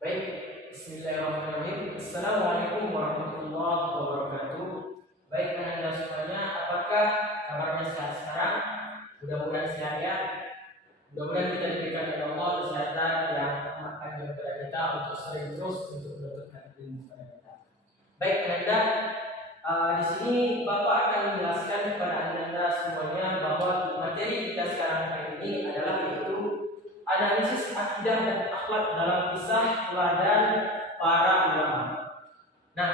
Baik, Bismillahirrahmanirrahim. Assalamualaikum warahmatullahi wabarakatuh. Baik, anda semuanya, apakah kabarnya sehat sekarang? Mudah-mudahan sehat ya. Mudah-mudahan kita diberikan oleh Allah kesehatan yang amat panjang kepada kita untuk sering terus untuk menuntutkan ilmu kepada kita. Baik, anda di sini Bapak akan menjelaskan kepada anda semuanya bahwa materi kita sekarang hari ini adalah yaitu analisis akidah dan akhlak dalam kisah teladan para ulama. Nah,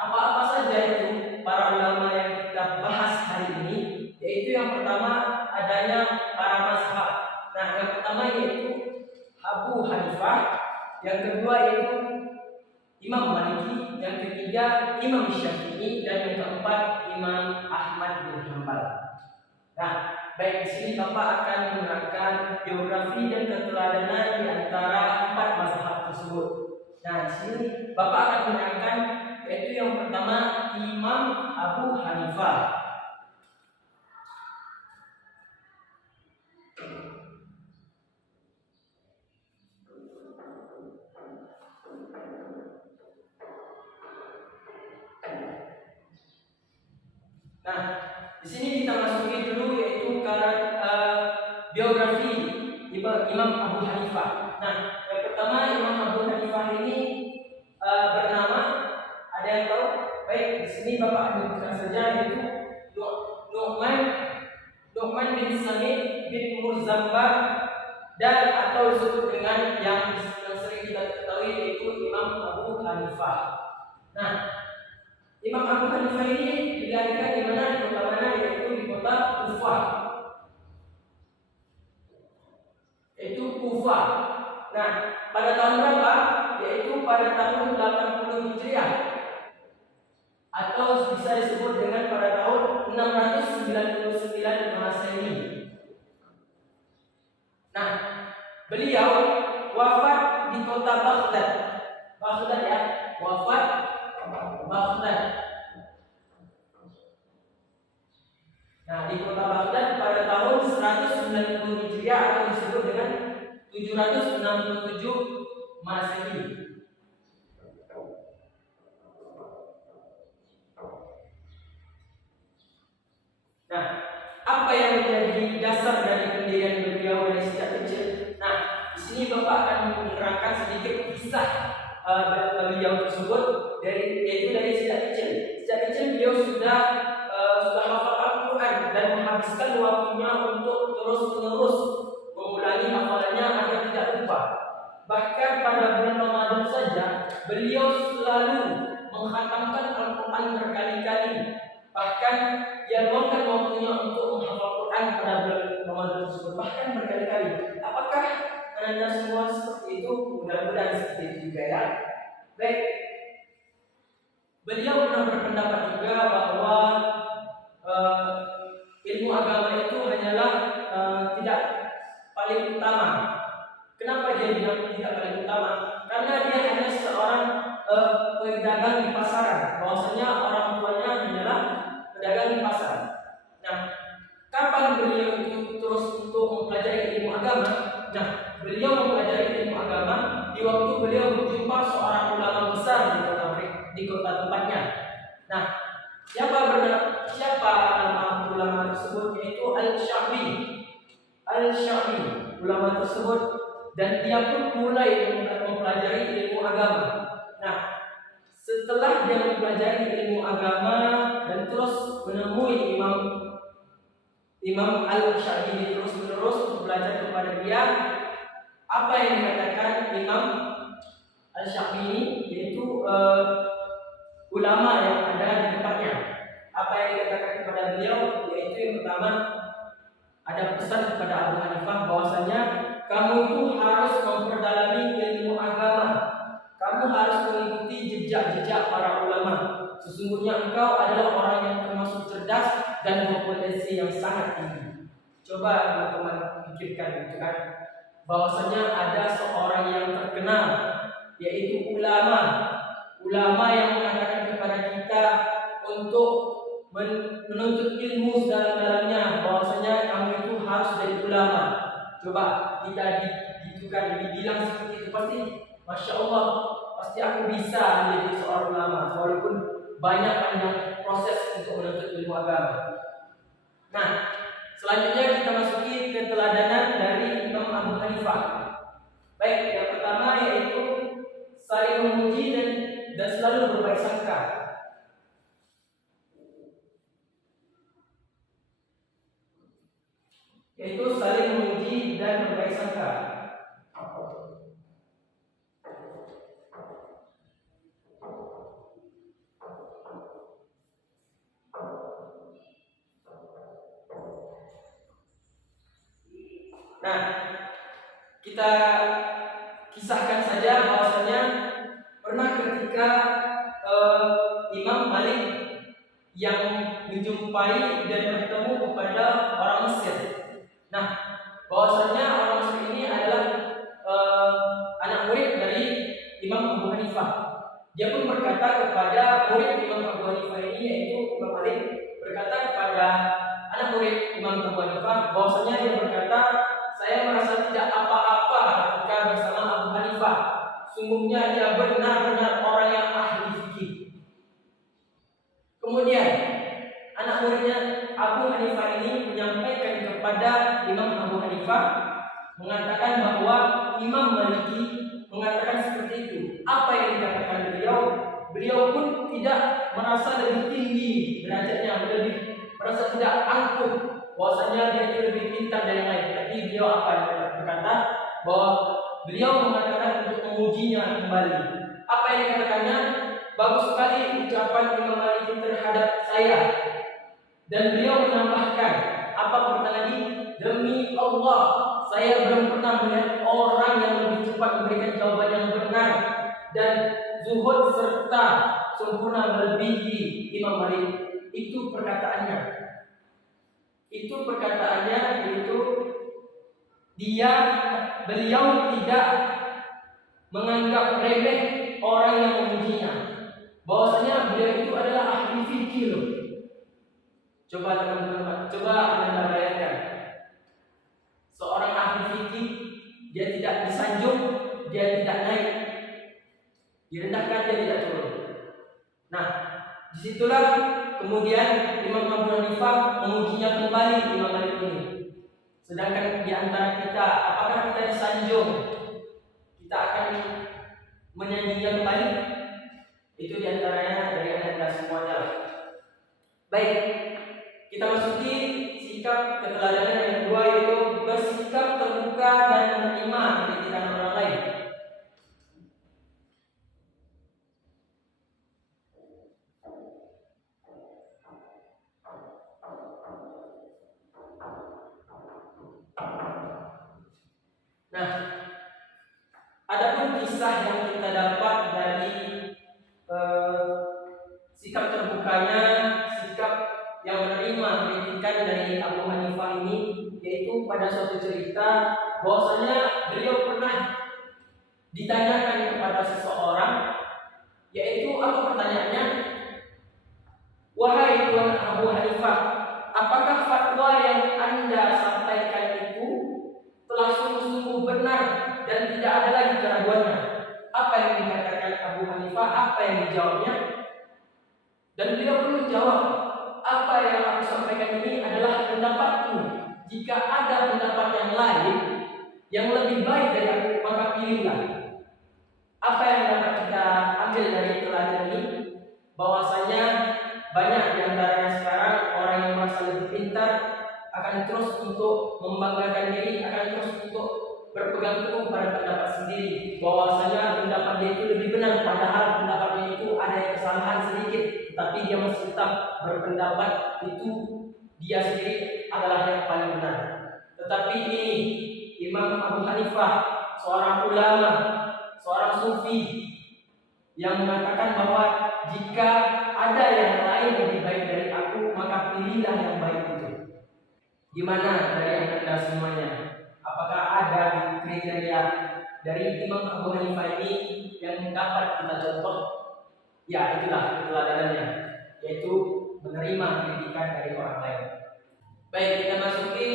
apa-apa saja itu para ulama yang kita bahas hari ini? Yaitu yang pertama adanya para mazhab. Nah, yang pertama yaitu Abu Hanifah, yang kedua yaitu Imam Maliki, yang ketiga Imam Syafi'i, dan yang keempat Imam Ahmad bin Hanbal. Nah, baik, di sini Bapak akan menerangkan biografi dan keteladanan di antara empat mazhab tersebut. Nah, di sini Bapak akan menerangkan yaitu yang pertama Imam Abu Hanifah. Nah, di sini kita masuki dulu yaitu biografi Imam Abu Hanifah. Nah, yang pertama Imam Abu Hanifah ini bernama, ada yang tahu? Baik, di sini Bapak sebutkan saja yaitu Nu'man bin Samit bin Murzambar, dan atau disebut dengan yang sering kita ketahui yaitu Imam Abu Hanifah. Nah, Imam Abu Hanifah ini dilahirkan di mana? Di kota mana? Yaitu di kota Kufah. Yaitu Kufah. Nah, pada tahun berapa? Yaitu pada tahun 80 Hijriah, atau bisa disebut dengan pada tahun 699 Masehi. Nah, beliau wafat di kota Baghdad. Baghdad ya, wafat Baghdad. Nah, di kota Baghdad pada tahun 190 Hijriah, atau disebut dengan 767 Masehi. Nah, apa yang menjadi dasar dari pendirian beliau dari sejak kecil? Nah, di sini Bapak akan menerangkan sedikit kisah beliau tersebut yaitu dari sejak kecil. Sejak kecil beliau sudah hafal Al-Quran dan menghabiskan waktunya untuk terus-menerus mengulangi hafalannya agar tidak lupa. Bahkan pada bulan Ramadan saja beliau selalu menghatamkan Al-Quran berkali-kali. Bahkan dia luangkan waktunya untuk menghafal Quran pada bulan Ramadan tersebut, bahkan berkali-kali. Apakah anda semua seperti itu? Mudah-mudahan seperti itu juga ya. Baik, beliau pernah berpendapat juga bahwa ilmu agama itu hanyalah tidak paling utama. Kenapa dia bilang tidak paling utama? Karena dia hanya seorang pedagang di pasaran. Bahwasanya orang tuanya hanyalah pedagang di pasar. Nah, kapan beliau itu terus untuk mempelajari ilmu agama? Nah, beliau mempelajari ilmu agama di waktu beliau berjumpa seorang ulama besar di kota tempatnya. Nah, siapa nama ulama tersebut? Yaitu Al-Sya'bi. Al-Sya'bi, ulama tersebut, dan dia pun mulai mempelajari ilmu agama. Nah, setelah dia mempelajari ilmu agama dan terus menemui Imam Al-Sya'bi terus-menerus untuk belajar kepada dia, apa yang dikatakan Imam Al-Sya'bi ini yaitu ulama yang ada di tempatnya. Apa yang dikatakan kepada beliau yaitu yang pertama, ada pesan kepada Abu Hanifah bahwasanya kamu itu harus memperdalami ilmu agama. Kamu harus mengikuti jejak-jejak para ulama. Sesungguhnya engkau adalah orang yang termasuk cerdas dan berpotensi yang sangat tinggi. Coba teman-teman pikirkan gitu kan, bahwasanya ada seorang yang terkenal yaitu ulama yang mengatakan kepada kita untuk menuntut ilmu sedalam-dalamnya, bahwasanya kamu itu harus jadi ulama. Coba kita dibilang seperti itu, pasti Masya Allah, pasti aku bisa menjadi seorang ulama walaupun banyak panjang proses untuk menuntut ilmu agama. Nah, selanjutnya kita masuki keteladanan dari Imam Abu Hanifah. Baik, yang pertama yaitu saling memuji dan selalu berbaik sangka. Yaitu saling memuji dan berbaik sangka. Nah, kita kisahkan saja bahwasanya pernah ketika Imam Malik yang menjumpai dan bertemu kepada orang Mesir. Nah, bahwasanya orang Mesir ini adalah anak murid dari Imam Abu Hanifah. Dia pun berkata kepada murid Imam Abu Hanifah ini, yaitu Imam Malik, berkata kepada anak murid Imam Abu Hanifah bahwasanya dia berkata, saya merasa tidak apa-apa ketika bersama Abu Hanifah. Sungguhnya dia benar-benar orang yang ahli fikih. Kemudian anak muridnya Abu Hanifah ini menyampaikan kepada Imam Abu Hanifah, mengatakan bahwa Imam Maliki mengatakan seperti itu. Apa yang dikatakan beliau? Beliau pun tidak merasa lebih tinggi derajatnya, lebih merasa tidak angkuh bahwasanya dia itu lebih pintar dari yang lain. Tapi beliau apa yang berkata? Bahwa beliau mengatakan untuk memujinya kembali. Apa yang dikatakannya? Bagus sekali ucapan Imam Maliki terhadap saya. Dan beliau menambahkan, apa kata lagi? Demi Allah, saya belum pernah melihat orang yang lebih cepat memberikan jawaban yang benar dan zuhud serta sempurna melebihi Imam Malik. Itu perkataannya. Itu perkataannya, yaitu beliau tidak menganggap remeh orang yang memujinya. Bahwasanya beliau itu adalah ahli fikih loh. Coba teman-teman, coba Anda bayangkan. Seorang ahli fikih, dia tidak disanjung, dia tidak naik. Direndahkan, dia tidak turun. Nah, disitulah kemudian Imam Abu Hanifah memujinya kembali Imam Malik ini. Sedangkan di antara kita, apakah kita disanjung? Kita akan menyanyinya kembali? Itu di antaranya dari Anda semuanya. Baik, kita masuki sikap keteladanan yang kedua, yaitu bersikap terbuka dan menerima kritikan orang lain. Nah, adapun kisah yang kita dapat dari sikap terbukanya, sikap yang menerima kritikan dari Abu Hanifah ini, yaitu pada suatu cerita bahwasanya beliau pernah ditanyakan kepada seseorang, yaitu apa pertanyaannya? Wahai Tuan Abu Hanifah, apakah fatwa yang Anda sampaikan itu telah sungguh-sungguh benar dan tidak ada lagi keraguannya? Apa yang dikatakan Abu Hanifah? Apa yang dijawabnya? Dan beliau pun menjawab, apa yang aku sampaikan ini adalah pendapatku. Jika ada pendapat yang lain yang lebih baik dari aku, maka pilihlah. Apa yang dapat kita ambil dari teladan ini? Bahwasanya banyak di antaranya sekarang orang yang merasa lebih pintar akan terus untuk membanggakan diri, akan terus untuk berpegang teguh pada pendapat sendiri, bahwasanya pendapat dia itu lebih benar, padahal pendapatnya itu ada yang kesalahan sedikit, tapi dia masih tetap berpendapat itu dia sendiri adalah yang paling benar. Tetapi ini Imam Abu Hanifah, seorang ulama, seorang sufi, yang mengatakan bahwa jika ada yang lain lebih baik dari aku, maka pilihlah yang baik itu. Gimana dari Anda semuanya? Apakah ada kriteria dari Imam Abu Hanifah ini yang dapat kita contoh? Ya, itulah keteladanannya, yaitu menerima kritikan dari orang lain. Baik, kita masuki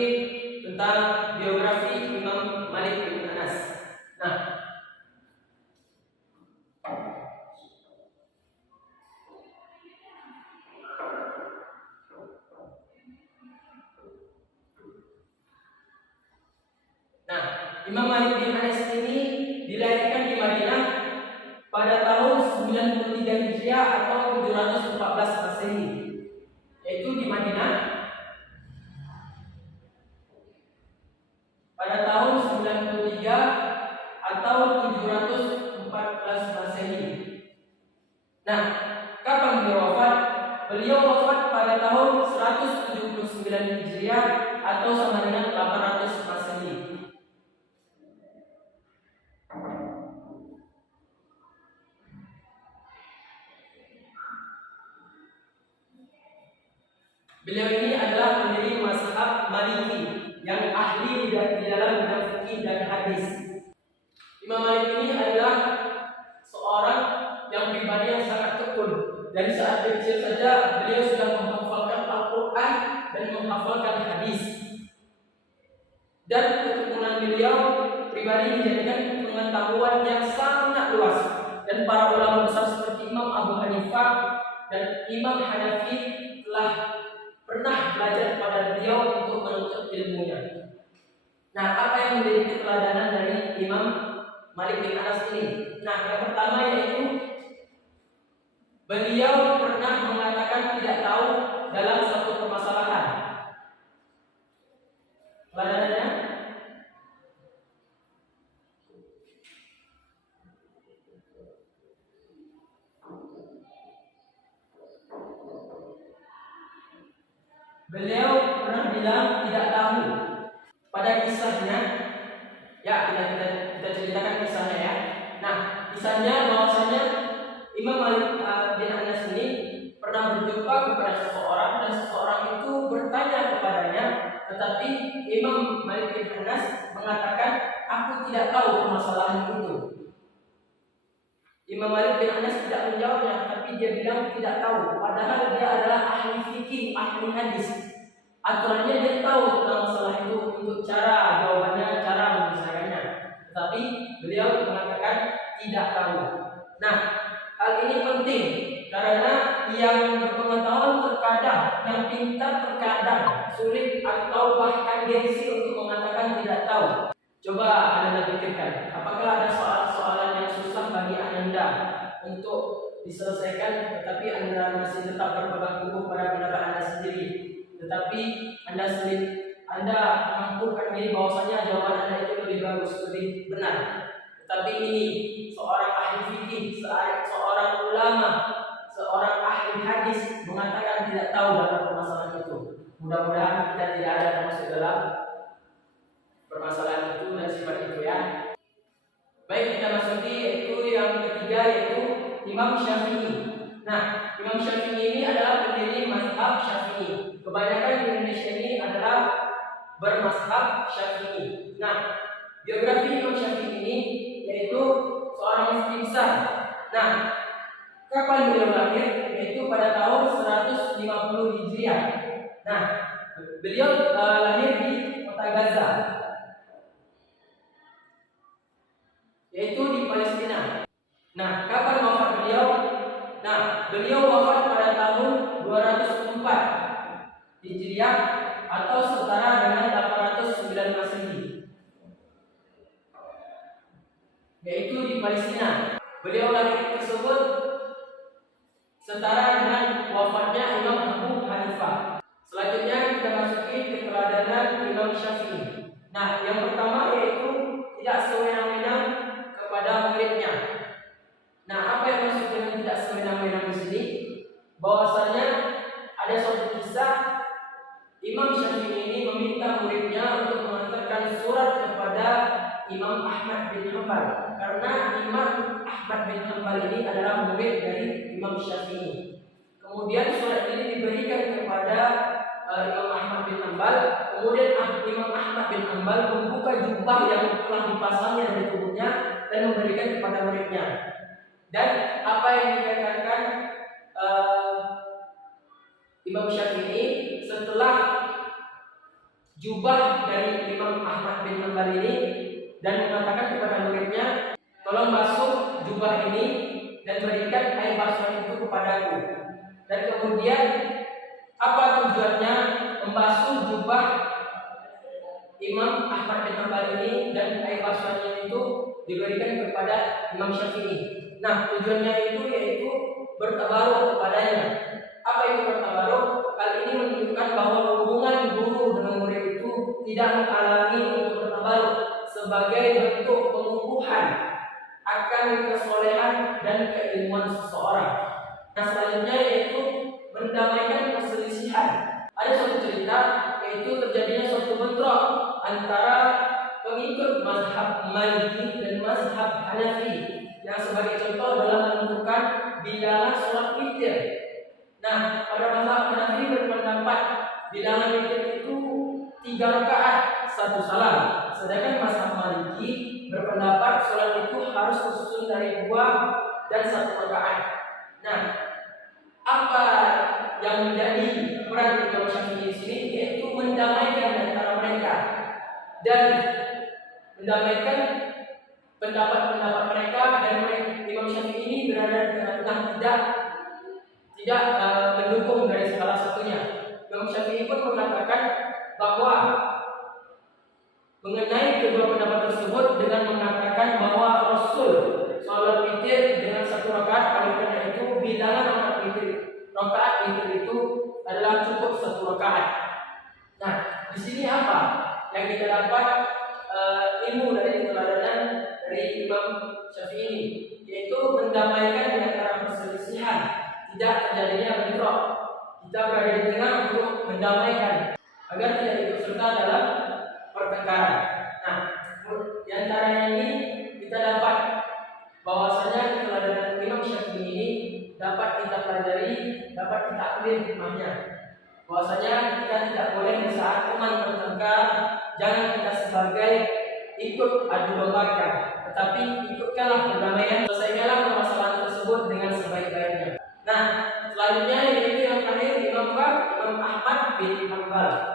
tentang biografi Imam Malik bin Anas. Nah, Imam Malik bin Anas ini dilahirkan di Madinah pada tahun 93 Hijriah atau 714 Masehi, yaitu di Madinah pada tahun 93 atau 714 Masehi. Nah, kapan beliau wafat? Beliau wafat pada tahun 179 Hijriah atau sama dengan 800 Masehi. Beliau ini adalah pendiri mazhab Maliki yang ahli di dalam bidang fikih dan hadis. Imam Malik ini adalah seorang yang pribadi yang sangat tekun. Dari saat kecil saja beliau sudah menghafalkan Al-Quran dan menghafalkan hadis. Dan ketekunan beliau pribadi menjadikan pengetahuan yang sangat luas. Dan para ulama besar seperti Imam Abu Hanifah dan Imam Hanafi telah pernah belajar pada beliau untuk menuntut ilmunya. Nah, apa yang menjadi keteladanan dari Imam Malik bin Anas ini? Nah, yang pertama yaitu beliau pernah mengatakan tidak tahu dalam satu permasalahan. Teladanannya, beliau pernah bilang tidak tahu. Pada kisahnya, ya kita ceritakan kisahnya ya. Nah, kisahnya bahwasanya Imam Malik bin Anas ini pernah berjumpa kepada seseorang dan seseorang itu bertanya kepadanya, tetapi Imam Malik bin Anas mengatakan, aku tidak tahu permasalahan itu. Imam Malik bin Anas tidak menjawabnya, tapi dia bilang tidak tahu, padahal dia adalah ahli fikih, ahli hadis. Aturannya dia tahu tentang masalah itu, untuk cara jawabannya, cara menyelesaikannya. Tetapi beliau mengatakan tidak tahu. Nah, hal ini penting karena yang berpengetahuan terkadang, yang pintar terkadang sulit atau bahkan gengsi untuk mengatakan tidak tahu. Coba Anda pikirkan, apakah ada soal-soalan yang susah bagi Anda untuk diselesaikan, tetapi Anda masih tetap berpegang teguh pada pendapat Anda sendiri, tetapi Anda mengampuhkan diri bahwasanya jawaban Anda itu lebih bagus, lebih benar. Tetapi ini seorang ahli fikih, seorang ulama, seorang ahli hadis mengatakan tidak tahu dalam permasalahan itu. Mudah-mudahan kita tidak ada termasuk dalam permasalahan itu dan sifat itu ya. Baik, kita masuki yaitu yang ketiga, yaitu Imam Syafi'i. Nah, Imam Syafi'i ini adalah pendiri mazhab Syafi'i. Kebanyakan di Indonesia ini adalah bermazhab Syafi'i. Nah, biografi Imam Syafi'i ini yaitu seorang mufti besar. Nah, kapan beliau lahir? Yaitu pada tahun 150 Hijriah. Nah, beliau lahir di kota Gaza, yaitu di Palestina. Nah, kapan wafat beliau? Nah, beliau wafat pada tahun 204 Hijriah atau setara dengan 809 Masehi, yaitu di Palestina. Beliau lahir tersebut setara dengan wafatnya Imam Abu Hanifah. Selanjutnya kita masuki keteladanan Imam Syafi'i. Nah, yang pertama yaitu tidak sewenang-wenang kepada muridnya. Nah, apa yang maksud dengan tidak sewenang-wenang di sini? Bahwasanya ada suatu kisah Imam Syafi'i ini meminta muridnya untuk mengantarkan surat kepada Imam Ahmad bin Hanbal, karena Imam Ahmad bin Hanbal ini adalah murid dari Imam Syafi'i. Kemudian surat ini diberikan kepada Imam Ahmad bin Hanbal. Kemudian Imam Ahmad bin Hanbal membuka jubah yang telah dipasangnya dari tubuhnya dan memberikan kepada muridnya. Dan apa yang dikatakan Imam Syafi'i setelah jubah dari Imam Ahmad bin Hanbal ini, dan mengatakan kepada muridnya, tolong basuh jubah ini dan berikan air basuhan itu kepadaku. Dan kemudian apa tujuannya membasuh jubah Imam Ahmad bin Hanbal ini dan air asuhannya itu diberikan kepada Imam Syafi'i. Nah, tujuannya itu yaitu bertabaruk kepadanya. Apa itu bertabaruk? Hal ini menunjukkan bahwa hubungan guru dengan murid itu tidak menghalangi untuk bertabaruk sebagai bentuk pengukuhan akan kesolehan dan keilmuan seseorang. Nah, selanjutnya yaitu mendamaikan perselisihan. Ada suatu cerita yaitu terjadinya suatu bentrok antara pengikut mazhab Maliki dan mazhab Hanafi yang sebagai contoh dalam menentukan bilangan sholat witir. Nah, pada mazhab Hanafi berpendapat bilangan witir itu 3 rakaat 1 salam. Sedangkan mazhab Maliki berpendapat sholat itu harus tersusun dari 2 dan 1 rakaat. Nah, apa yang menjadi peran Imam Syafi'i di sini yaitu mendamaikan antara mereka dan mendamaikan pendapat-pendapat mereka, dan Imam Syafi'i ini berada di tengah-tengah, tidak mendukung dari salah satunya. Imam Syafi'i pun mengatakan bahwa mengenai kedua pendapat tersebut dengan mengatakan bahwa Rasul sholat witir dengan 1 rakaat, oleh karena itu bilangan rakaat witir itu adalah cukup 1 rakaat. Nah, di sini apa yang kita dapat ilmu dari keteladanan dari Imam Syafi'i ini, yaitu mendamaikan di antara perselisihan, tidak terjadinya bentrok. Kita berada di tengah untuk mendamaikan agar tidak ikut serta dalam pertengkaran. Nah, di antara ini kita dapat bahwasanya keteladanan Imam Syafi'i ini dapat kita pelajari, dapat kita ambil hikmahnya. Bahwasanya kita tidak boleh di saat teman bertengkar, jangan kita sebagai ikut adu dombakan, tetapi ikutkanlah perdamaian, selesaikanlah permasalahan tersebut dengan sebaik-baiknya. Nah, selanjutnya yaitu yang terakhir Imam Ahmad bin Hanbal.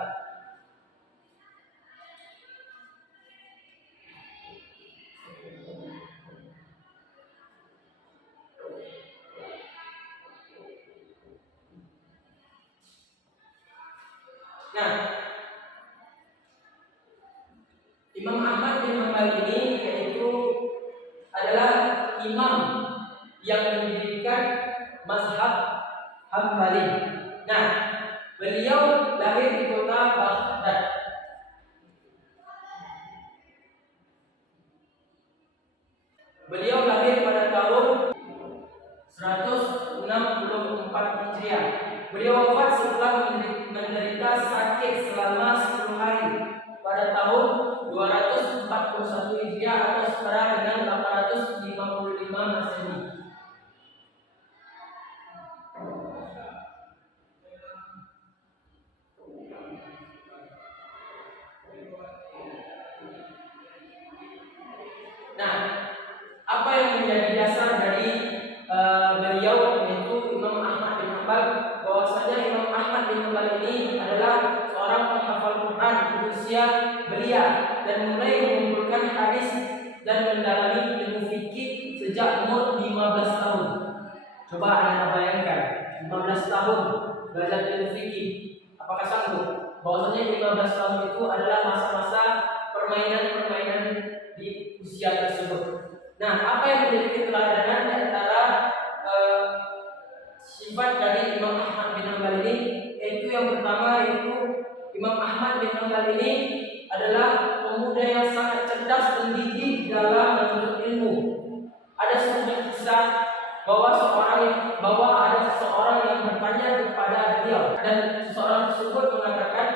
Nah, Imam Ahmad bin Hanbal ini yaitu adalah imam yang mendirikan mazhab Hambali. Nah, beliau lahir di kota Baghdad. Beliau lahir pada tahun 164 Hijriah. Beliau wafat setelah menderita sakit selama 10 hari pada tahun 241 Hijriah atau setara dengan 855 Masehi. Nah, apa yang menjadi dasar dari beliau yaitu Imam Ahmad bin Hanbal, bahwasanya Imam Ahmad bin Hanbal ini adalah seorang penghafal Quran di usia belia dan mulai mengumpulkan hadis dan mendalami ilmu fikih sejak umur 15 tahun. Coba Anda bayangkan, 15 tahun belajar ilmu fikih. Apakah sanggup? Bahwasanya 15 tahun itu adalah masa-masa permainan-permainan di usia tersebut. Nah, apa yang menjadi keteladanan di antara sifat dari Imam Ahmad bin Hanbal ini, yaitu yang pertama yaitu Imam Ahmad bin Hanbal ini adalah pemuda yang sangat cerdas dan gigih dalam menuntut ilmu. Ada sebuah kisah bahwa ada seseorang yang bertanya kepada beliau, dan seseorang tersebut mengatakan,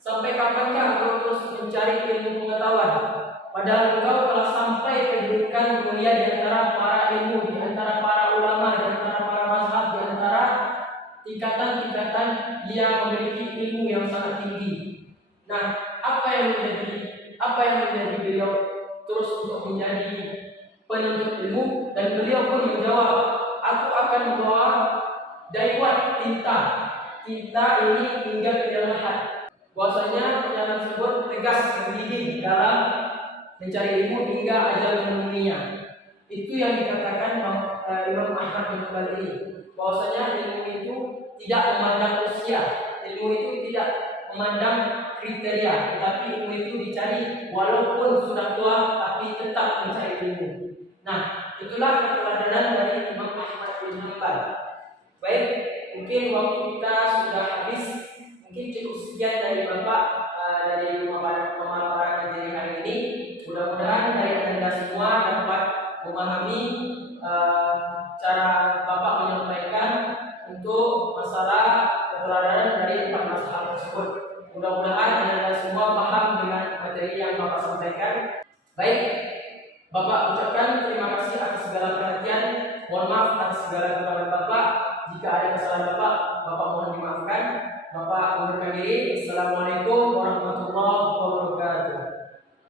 sampai kapankah engkau terus mencari ilmu pengetahuan? Padahal engkau telah sampai kedudukan mulia di antara para ilmu, di antara para ulama, di antara para mazhab, di antara tingkatan-tingkatan yang memiliki ilmu yang sangat tinggi. Nah, apa yang menjadi beliau terus untuk menjadi penuntut ilmu? Dan beliau pun menjawab, aku akan membawa daiwat tinta ini hingga ke lahat. Bahwasanya pernyataan tersebut tegas dan gigih dalam mencari ilmu hingga ajal menemuinya. Itu yang dikatakan Imam Ahmad bin Hanbal ini, bahwasanya ilmu itu tidak memandang usia, ilmu itu tidak memandang kriteria, tetapi ilmu itu dicari walaupun sudah tua tapi tetap mencari ilmu. Nah, itulah keteladanan dari Imam Ahmad bin Hanbal. Baik, mungkin waktu kita sudah habis. Mungkin cukup sekian dari Bapak dari pemaparan materi hari ini. Mudah-mudahan dari Anda semua dapat memahami cara Bapak menyampaikan untuk masalah keteladanan dari 4 masalah tersebut. Mudah-mudahan Anda semua paham dengan materi yang Bapak sampaikan. Baik, Bapak ucapkan terima kasih atas segala perhatian. Mohon maaf atas segala kekurangan Bapak. Jika ada kesalahan Bapak mohon dimaafkan. Bapak undurkan diri. Assalamualaikum warahmatullahi wabarakatuh.